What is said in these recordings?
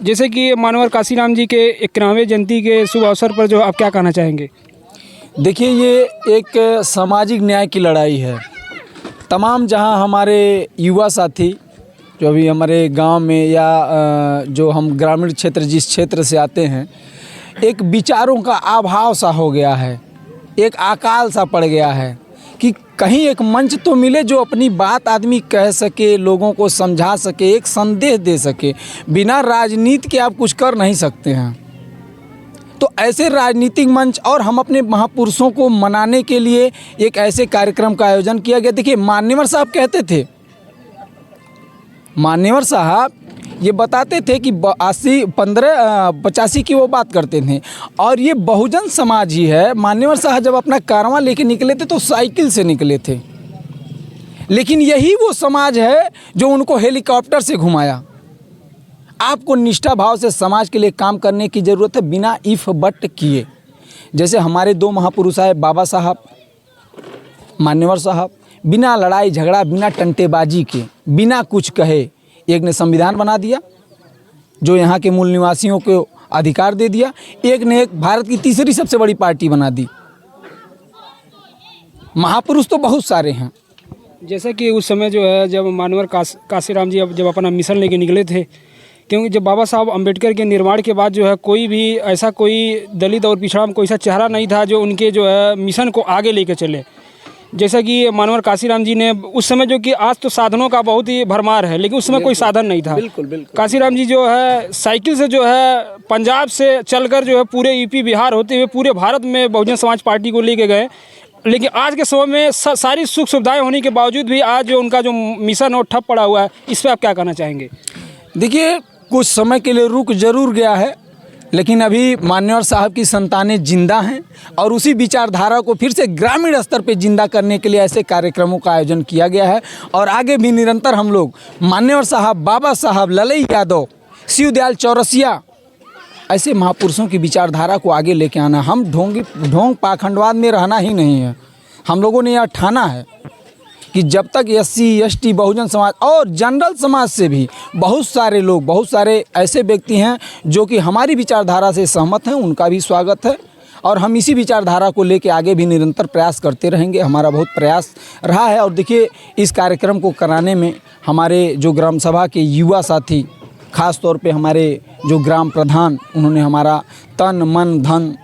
जैसे कि मानवर काशीराम जी के 91वें जयंती के शुभ अवसर पर जो आप क्या कहना चाहेंगे? देखिए, ये एक सामाजिक न्याय की लड़ाई है। तमाम जहां हमारे युवा साथी जो अभी हमारे गांव में या जो हम ग्रामीण क्षेत्र जिस क्षेत्र से आते हैं, एक विचारों का अभाव सा हो गया है, एक अकाल सा पड़ गया है कि कहीं एक मंच तो मिले जो अपनी बात आदमी कह सके, लोगों को समझा सके, एक संदेश दे सके। बिना राजनीति के आप कुछ कर नहीं सकते हैं। तो ऐसे राजनीतिक मंच और हम अपने महापुरुषों को मनाने के लिए एक ऐसे कार्यक्रम का आयोजन किया गया। देखिए, मान्यवर साहब कहते थे, मान्यवर साहब ये बताते थे कि 85 की वो बात करते थे, और ये बहुजन समाज ही है। मान्यवर साहब जब अपना कारवां लेके निकले थे तो साइकिल से निकले थे, लेकिन यही वो समाज है जो उनको हेलीकॉप्टर से घुमाया। आपको निष्ठा भाव से समाज के लिए काम करने की ज़रूरत है, बिना इफ बट किए। जैसे हमारे दो महापुरुष आए, बाबा साहब, मान्यवर साहब, बिना लड़ाई झगड़ा, बिना टंटेबाजी के, बिना कुछ कहे एक ने संविधान बना दिया जो यहाँ के मूल निवासियों को अधिकार दे दिया। एक ने एक भारत की तीसरी सबसे बड़ी पार्टी बना दी। महापुरुष तो बहुत सारे हैं। जैसे कि उस समय जो है जब मानवर काशीराम जी जब अपना मिशन लेके निकले थे, क्योंकि जब बाबा साहब अम्बेडकर के निर्माण के बाद जो है कोई भी ऐसा कोई दलित और पिछड़ा में कोई ऐसा चेहरा नहीं था जो उनके जो है मिशन को आगे लेके चले। जैसा कि मानवर काशीराम जी ने उस समय, जो कि आज तो साधनों का बहुत ही भरमार है, लेकिन उस समय कोई साधन नहीं था। बिल्कुल। काशीराम जी जो है साइकिल से जो है पंजाब से चलकर जो है पूरे यूपी बिहार होते हुए पूरे भारत में बहुजन समाज पार्टी को लेके गए। लेकिन आज के समय में सारी सुख सुविधाएं होने के बावजूद भी आज जो उनका जो मिशन है ठप पड़ा हुआ है, इस पर आप क्या कहना चाहेंगे? देखिए, कुछ समय के लिए रुक जरूर गया है, लेकिन अभी मान्यवर साहब की संतानें जिंदा हैं और उसी विचारधारा को फिर से ग्रामीण स्तर पे जिंदा करने के लिए ऐसे कार्यक्रमों का आयोजन किया गया है। और आगे भी निरंतर हम लोग मान्यवर साहब, बाबा साहब, ललई यादव, शिवदयाल चौरसिया, ऐसे महापुरुषों की विचारधारा को आगे लेके आना। हम ढोंग पाखंडवाद में रहना ही नहीं है। हम लोगों ने यह ठाना है कि जब तक SC ST बहुजन समाज और जनरल समाज से भी बहुत सारे लोग, बहुत सारे ऐसे व्यक्ति हैं जो कि हमारी विचारधारा से सहमत हैं, उनका भी स्वागत है। और हम इसी विचारधारा को लेके आगे भी निरंतर प्रयास करते रहेंगे। हमारा बहुत प्रयास रहा है। और देखिए, इस कार्यक्रम को कराने में हमारे जो ग्राम सभा के युवा साथी, ख़ास तौर पे हमारे जो ग्राम प्रधान, उन्होंने हमारा तन मन धन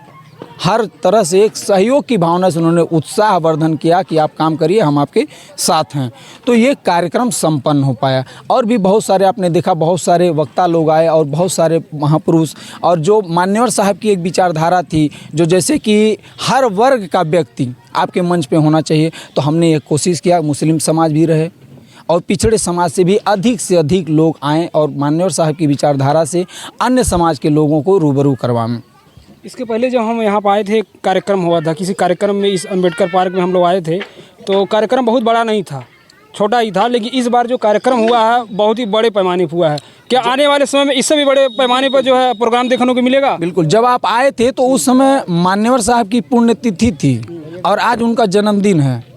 हर तरह से एक सहयोग की भावना से उन्होंने उत्साहवर्धन किया कि आप काम करिए, हम आपके साथ हैं। तो ये कार्यक्रम संपन्न हो पाया। और भी बहुत सारे आपने देखा, बहुत सारे वक्ता लोग आए और बहुत सारे महापुरुष, और जो मान्यवर साहब की एक विचारधारा थी जो जैसे कि हर वर्ग का व्यक्ति आपके मंच पे होना चाहिए, तो हमने ये कोशिश किया। मुस्लिम समाज भी रहे और पिछड़े समाज से अधिक लोग आएँ और मान्यवर साहब की विचारधारा से अन्य समाज के लोगों को रूबरू करवाएं। इसके पहले जब हम यहाँ पर आए थे, कार्यक्रम हुआ था, किसी कार्यक्रम में इस अम्बेडकर पार्क में हम लोग आए थे, तो कार्यक्रम बहुत बड़ा नहीं था, छोटा ही था। लेकिन इस बार जो कार्यक्रम हुआ है बहुत ही बड़े पैमाने पर हुआ है। क्या आने वाले समय में इससे भी बड़े पैमाने पर जो है प्रोग्राम देखने को मिलेगा? बिल्कुल। जब आप आए थे तो उस समय मान्यवर साहब की पुण्यतिथि थी और आज उनका जन्मदिन है।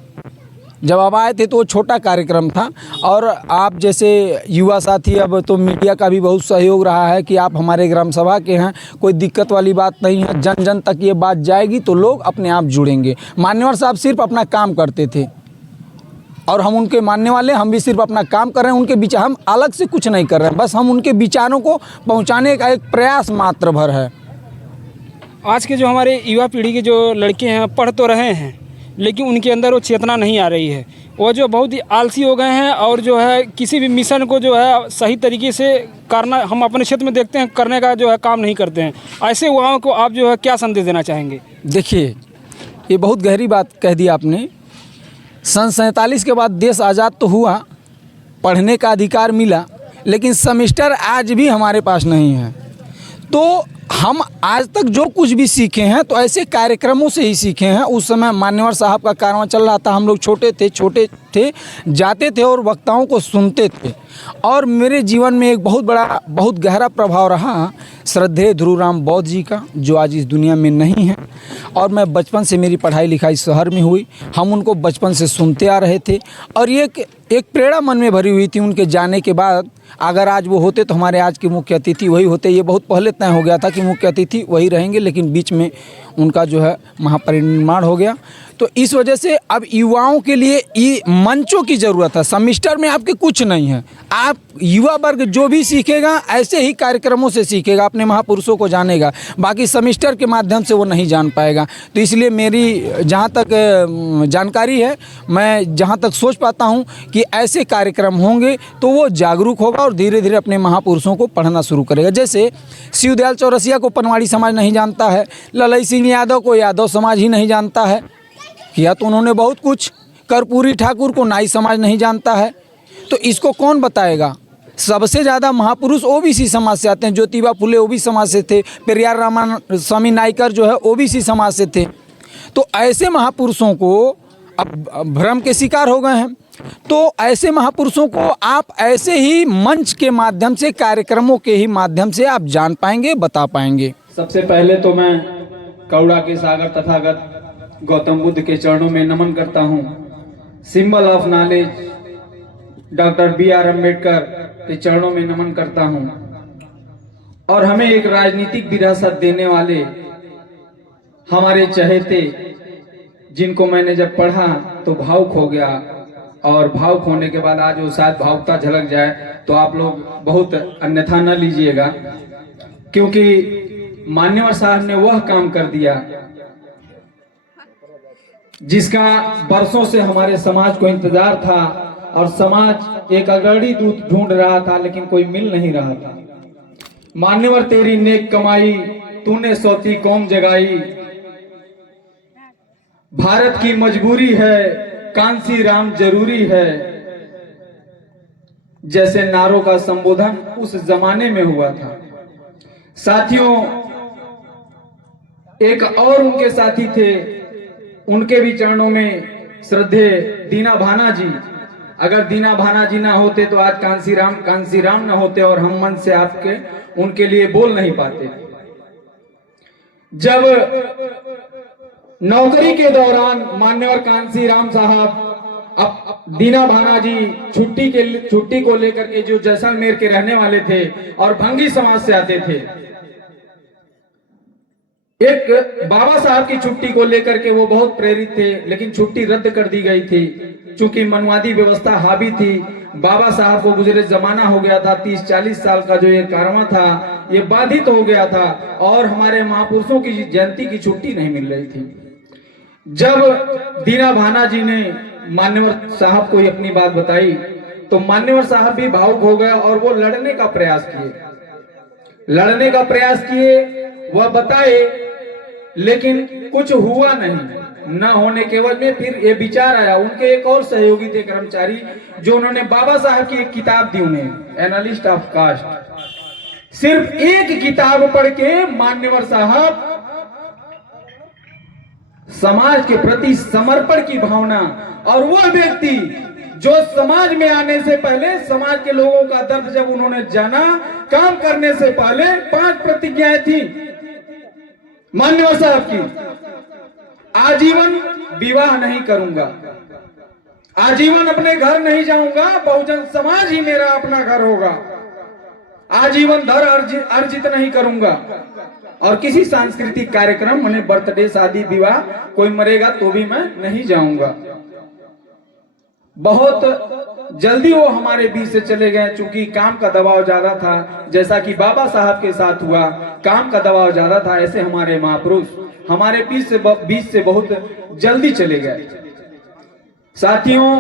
जब आप आए थे तो वो छोटा कार्यक्रम था। और आप जैसे युवा साथी, अब तो मीडिया का भी बहुत सहयोग रहा है कि आप हमारे ग्राम सभा के हैं, कोई दिक्कत वाली बात नहीं है। जन जन तक ये बात जाएगी तो लोग अपने आप जुड़ेंगे। मान्यवर साहब सिर्फ अपना काम करते थे और हम उनके मानने वाले, हम भी सिर्फ अपना काम कर रहे हैं। उनके विचार, हम अलग से कुछ नहीं कर रहे हैं, बस हम उनके विचारों को पहुँचाने का एक प्रयास मात्र भर है। आज के जो हमारे युवा पीढ़ी के जो लड़के हैं पढ़ तो रहे हैं, लेकिन उनके अंदर वो चेतना नहीं आ रही है। वो जो बहुत ही आलसी हो गए हैं और जो है किसी भी मिशन को जो है सही तरीके से करना, हम अपने क्षेत्र में देखते हैं, करने का जो है काम नहीं करते हैं। ऐसे युवाओं को आप जो है क्या संदेश देना चाहेंगे? देखिए, ये बहुत गहरी बात कह दी आपने। सन 47 के बाद देश आज़ाद तो हुआ, पढ़ने का अधिकार मिला, लेकिन सेमेस्टर आज भी हमारे पास नहीं है। तो हम आज तक जो कुछ भी सीखे हैं तो ऐसे कार्यक्रमों से ही सीखे हैं। उस समय मान्यवर साहब का कारवां चल रहा था, हम लोग छोटे थे, जाते थे और वक्ताओं को सुनते थे। और मेरे जीवन में एक बहुत गहरा प्रभाव रहा श्रद्धेय ध्रुवराम बौद्ध जी का, जो आज इस दुनिया में नहीं है। और मैं बचपन से, मेरी पढ़ाई लिखाई शहर में हुई, हम उनको बचपन से सुनते आ रहे थे और एक प्रेरणा मन में भरी हुई थी उनके जाने के बाद। अगर आज वो होते तो हमारे आज के मुख्य अतिथि वही होते। ये बहुत पहले तय हो गया था कि मुख्य अतिथि वही रहेंगे, लेकिन बीच में उनका जो है महापरिनिर्वाण हो गया। तो इस वजह से अब युवाओं के लिए ये मंचों की ज़रूरत है। सेमिस्टर में आपके कुछ नहीं है, आप युवा वर्ग जो भी सीखेगा ऐसे ही कार्यक्रमों से सीखेगा, अपने महापुरुषों को जानेगा, बाकी सेमिस्टर के माध्यम से वो नहीं जान पाएगा। तो इसलिए मेरी जहाँ तक जानकारी है, मैं जहाँ तक सोच पाता हूँ कि ऐसे कार्यक्रम होंगे तो वो जागरूक होगा और धीरे धीरे अपने महापुरुषों को पढ़ना शुरू करेगा। जैसे शिवदयाल चौरसिया को पनवाड़ी समाज नहीं जानता है, ललई सिंह यादव को यादव समाज ही नहीं जानता है, किया तो उन्होंने बहुत कुछ। कर्पूरी ठाकुर को नाई समाज नहीं जानता है, तो इसको कौन बताएगा। सबसे ज़्यादा महापुरुष ओबीसी समाज से आते हैं। ज्योतिबा फुले ओबीसी समाज से थे, पेरियार रामान स्वामी नायकर जो है ओबीसी समाज से थे। तो ऐसे महापुरुषों को अब भ्रम के शिकार हो गए हैं। तो ऐसे महापुरुषों को आप ऐसे ही मंच के माध्यम से, कार्यक्रमों के ही माध्यम से आप जान पाएंगे, बता पाएंगे। सबसे पहले तो मैं कौड़ा के सागर तथागत गौतम बुद्ध के चरणों में नमन करता हूँ। Symbol of knowledge doctor B.R. Ambedkar के चरणों में नमन करता हूँ। और हमें एक राजनीतिक विरासत देने वाले हमारे चहेते, जिनको मैंने जब पढ़ा तो भावुक हो गया, और भावुक होने के बाद आज वो शायद भावुकता झलक जाए तो आप लोग बहुत अन्यथा न लीजिएगा, क्योंकि मान्यवर साहब ने वह काम कर दिया जिसका बरसों से हमारे समाज को इंतजार था, और समाज एक अग्रणी दूत ढूंढ रहा था लेकिन कोई मिल नहीं रहा था। मान्यवर तेरी नेक कमाई, तूने सौती कौम जगाई, भारत की मजबूरी है, कांसी राम जरूरी है, जैसे नारों का संबोधन उस जमाने में हुआ था। साथियों, एक और उनके साथी थे, उनके भी चरणों में श्रद्धेय दीना भाना जी। अगर दीना भाना जी ना होते तो आज कांसी राम ना होते, और हम मन से आपके उनके लिए बोल नहीं पाते। जब नौकरी के दौरान मान्यवर कांसी राम साहब, अब दीना भाना जी छुट्टी को लेकर के, जो जैसलमेर के रहने वाले थे और भंगी समाज से आते थे, एक बाबा साहब की छुट्टी को लेकर के वो बहुत प्रेरित थे, लेकिन छुट्टी रद्द कर दी गई थी क्योंकि मनवादी व्यवस्था हावी थी। बाबा साहब को गुजरे जमाना हो गया था, 30-40 साल का जो ये कारवां था ये बाधित हो गया था, और हमारे महापुरुषों की जयंती की छुट्टी नहीं मिल रही थी। जब दीना भाना जी ने मान्यवर साहब को अपनी बात बताई तो मान्यवर साहब भी भावुक हो गए और वो लड़ने का प्रयास किए, वह बताए, लेकिन कुछ हुआ नहीं। न होने के वजह में फिर ये विचार आया, उनके एक और सहयोगी थे कर्मचारी, जो उन्होंने बाबा साहब की एक किताब दी उन्हें, एनालिस्ट ऑफ कास्ट। सिर्फ एक किताब पढ़ के मान्यवर साहब समाज के प्रति समर्पण की भावना, और वह व्यक्ति जो समाज में आने से पहले समाज के लोगों का दर्द जब उन्होंने जाना, काम करने से पहले 5 प्रतिज्ञाएं थी मान्यवर साहब की। आजीवन विवाह नहीं करूंगा, आजीवन अपने घर नहीं जाऊंगा, बहुजन समाज ही मेरा अपना घर होगा, आजीवन धन अर्जित नहीं करूंगा, और किसी सांस्कृतिक कार्यक्रम, मैंने बर्थडे, शादी, विवाह, कोई मरेगा तो भी मैं नहीं जाऊंगा। बहुत जल्दी वो हमारे बीच से चले गए, चूंकि काम का दबाव ज्यादा था, जैसा कि बाबा साहब के साथ हुआ, काम का दबाव ज्यादा था। ऐसे हमारे महापुरुष हमारे बीच से बहुत जल्दी चले गए। साथियों,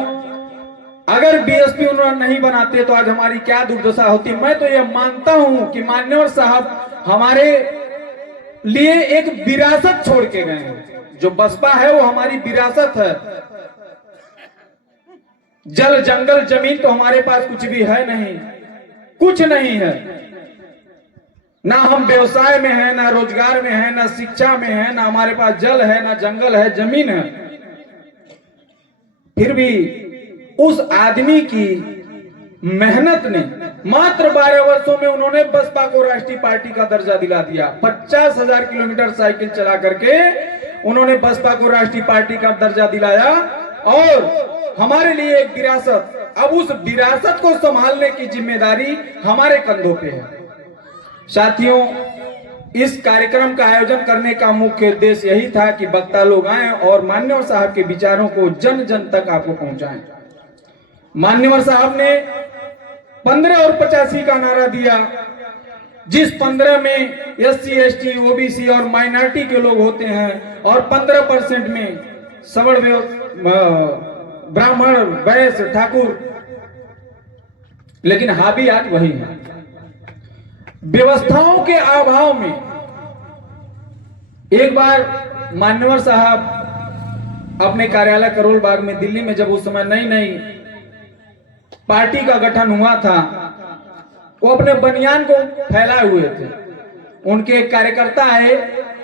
अगर बीएसपी उन्होंने नहीं बनाते तो आज हमारी क्या दुर्दशा होती। मैं तो यह मानता हूं कि मान्यवर साहब हमारे लिए एक विरासत छोड़ के गए हैं। जो बसपा है वो हमारी विरासत है। जल जंगल जमीन तो हमारे पास कुछ भी है नहीं, कुछ नहीं है। ना हम व्यवसाय में है, ना रोजगार में है, ना शिक्षा में है, ना हमारे पास जल है, ना जंगल है, जमीन है। फिर भी उस आदमी की मेहनत ने मात्र 12 वर्षों में उन्होंने बसपा को राष्ट्रीय पार्टी का दर्जा दिला दिया। 50,000 किलोमीटर साइकिल चला करके उन्होंने बसपा को राष्ट्रीय पार्टी का दर्जा दिलाया और हमारे लिए एक विरासत, अब उस विरासत को संभालने की जिम्मेदारी हमारे कंधों पे है। साथियों, इस कार्यक्रम का आयोजन करने का मुख्य उद्देश्य यही था कि वक्ता लोग आए और मान्यवर साहब के विचारों को जन जन तक आपको पहुंचाएं। मान्यवर साहब ने 15 और 85 का नारा दिया, जिस 15 में SC ST OBC और माइनॉरिटी के लोग होते हैं और 15% में सवर्ण ब्राह्मण वैश्य ठाकुर, लेकिन हावी आज वही है। व्यवस्थाओं के अभाव में एक बार मान्यवर साहब अपने कार्यालय करोल बाग में दिल्ली में, जब उस समय नई नई पार्टी का गठन हुआ था, वो अपने बनियान को फैलाए हुए थे। उनके एक कार्यकर्ता आए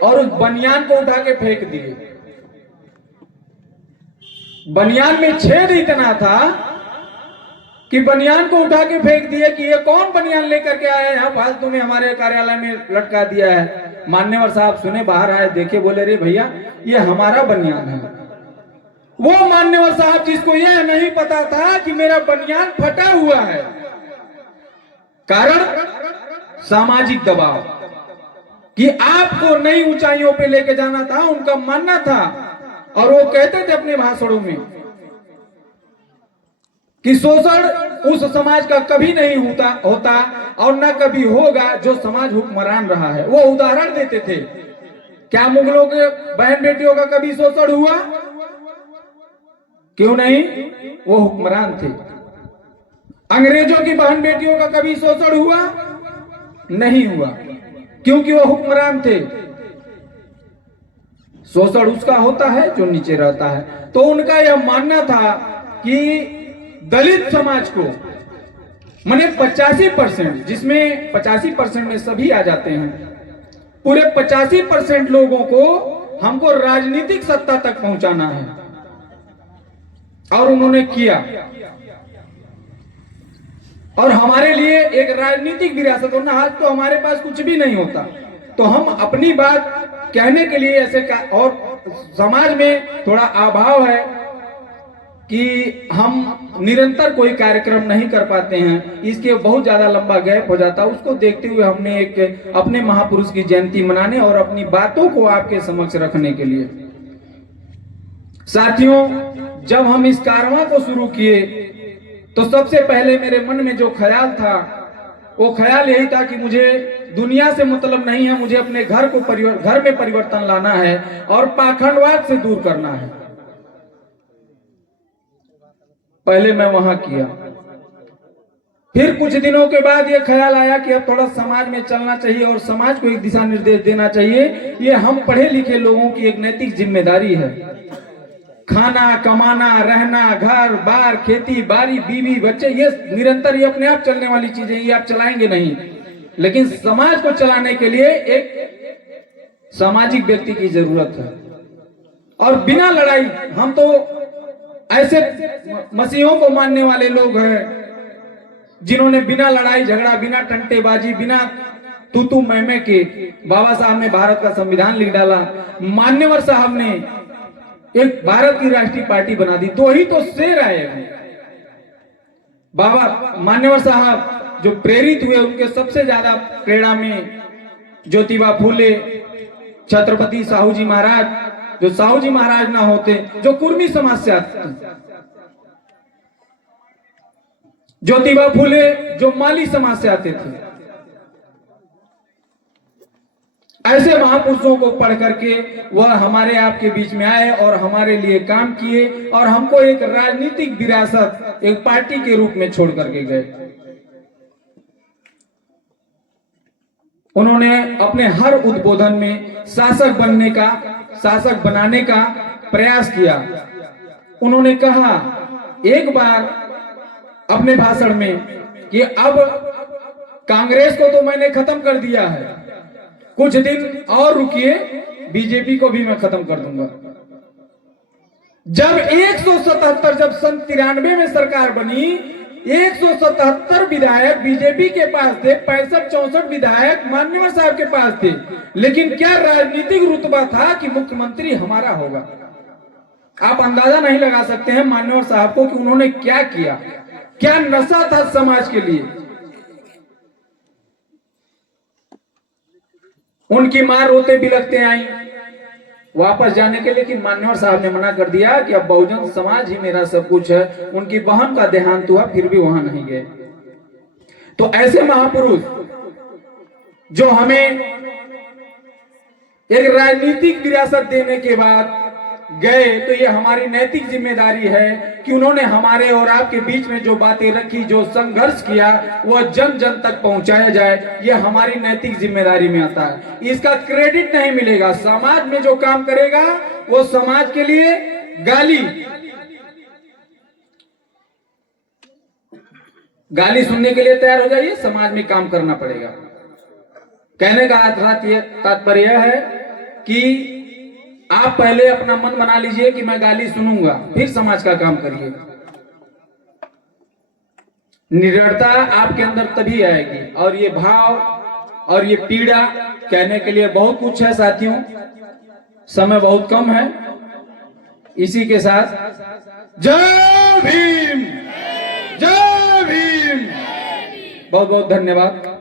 और उस बनियान को उठा के फेंक दिए। बनियान में छेद इतना था कि बनियान को उठा के फेंक दिए कि ये कौन बनियान लेकर के आया यहाँ फालतू में हमारे कार्यालय में लटका दिया है। मान्यवर साहब सुने, बाहर आए, देखे, बोले रे भैया ये हमारा बनियान है। वो मान्यवर साहब जिसको यह नहीं पता था कि मेरा बनियान फटा हुआ है, कारण सामाजिक दबाव कि आपको नई ऊंचाइयों पे लेके जाना था, उनका मानना था। और वो कहते थे अपने भाषणों में कि शोषण उस समाज का कभी नहीं होता और न कभी होगा जो समाज हुक्मरान रहा है। वो उदाहरण देते थे, क्या मुगलों के बहन बेटियों का कभी शोषण हुआ? क्यों नहीं? वो हुक्मरान थे। अंग्रेजों की बहन बेटियों का कभी शोषण हुआ? नहीं हुआ, क्योंकि वो हुक्मरान थे। शोषण उसका होता है जो नीचे रहता है। तो उनका यह मानना था कि दलित समाज को, माने 85%, जिसमें 85% में सभी आ जाते हैं, पूरे 85% लोगों को हमको राजनीतिक सत्ता तक पहुंचाना है। और उन्होंने किया। और हमारे लिए एक राजनीतिक विरासत होना, आज तो हमारे पास कुछ भी नहीं होता, तो हम अपनी बात कहने के लिए ऐसे और समाज में थोड़ा अभाव है कि हम निरंतर कोई कार्यक्रम नहीं कर पाते हैं, इसके बहुत ज्यादा लंबा गैप हो जाता है। उसको देखते हुए हमने एक अपने महापुरुष की जयंती मनाने और अपनी बातों को आपके समक्ष रखने के लिए, साथियों, जब हम इस कारवां को शुरू किए तो सबसे पहले मेरे मन में जो ख्याल था, वो ख्याल यही था कि मुझे दुनिया से मतलब नहीं है, मुझे अपने घर में परिवर्तन लाना है और पाखंडवाद से दूर करना है। पहले मैं वहां किया, फिर कुछ दिनों के बाद ये ख्याल आया कि अब थोड़ा समाज में चलना चाहिए और समाज को एक दिशा निर्देश देना चाहिए। ये हम पढ़े लिखे लोगों की एक नैतिक जिम्मेदारी है। खाना, कमाना, रहना, घर बार, खेती बाड़ी, बीवी बच्चे, ये निरंतर ये अपने आप चलने वाली चीजें, ये आप चलाएंगे नहीं, लेकिन समाज को चलाने के लिए एक सामाजिक व्यक्ति की जरूरत है। और बिना लड़ाई, हम तो ऐसे मसीहों को मानने वाले लोग हैं जिन्होंने बिना लड़ाई झगड़ा, बिना टंटेबाजी, बिना तू मैं के बाबा साहब ने भारत का संविधान लिख डाला। मान्यवर साहब ने एक भारत की राष्ट्रीय पार्टी बना दी। दो ही तो शेर आए हैं। बाबा मान्यवर साहब जो प्रेरित हुए, उनके सबसे ज्यादा प्रेरणा में ज्योतिबा फूले, छत्रपति साहू जी महाराज, जो साहू जी महाराज ना होते, जो कुर्मी समाज से आते, ज्योतिबा फूले जो माली समाज से आते थे, ऐसे महापुरुषों को पढ़ करके वह हमारे आपके बीच में आए और हमारे लिए काम किए और हमको एक राजनीतिक विरासत एक पार्टी के रूप में छोड़ करके गए। उन्होंने अपने हर उद्बोधन में शासक बनने का, शासक बनाने का प्रयास किया। उन्होंने कहा एक बार अपने भाषण में कि अब कांग्रेस को तो मैंने खत्म कर दिया है, कुछ दिन और रुकिए, बीजेपी को भी मैं खत्म कर दूंगा। जब 177 जब सन 93 में सरकार बनी 177 विधायक बीजेपी के पास थे, 65-64 विधायक मान्यवर साहब के पास थे, लेकिन क्या राजनीतिक रुतबा था कि मुख्यमंत्री हमारा होगा। आप अंदाजा नहीं लगा सकते हैं मान्यवर साहब को कि उन्होंने क्या किया, क्या नशा था समाज के लिए। उनकी मां रोते बिलखते आई वापस जाने के, लेकिन मान्यवर साहब ने मना कर दिया कि अब बहुजन समाज ही मेरा सब कुछ है। उनकी बहन का देहांत हुआ, फिर भी वहां नहीं गए। तो ऐसे महापुरुष जो हमें एक राजनीतिक विरासत देने के बाद गए, तो ये हमारी नैतिक जिम्मेदारी है कि उन्होंने हमारे और आपके बीच में जो बातें रखी, जो संघर्ष किया, वह जन जन तक पहुंचाया जाए। ये हमारी नैतिक जिम्मेदारी में आता है। इसका क्रेडिट नहीं मिलेगा। समाज में जो काम करेगा वो समाज के लिए गाली सुनने के लिए तैयार हो जाइए। समाज में काम करना पड़ेगा। कहने का तात्पर्य यह है कि आप पहले अपना मन बना लीजिए कि मैं गाली सुनूंगा, फिर समाज का काम करिए। निडरता आपके अंदर तभी आएगी। और ये भाव और ये पीड़ा कहने के लिए बहुत कुछ है साथियों, समय बहुत कम है। इसी के साथ जय भीम, जय भीम, बहुत बहुत धन्यवाद।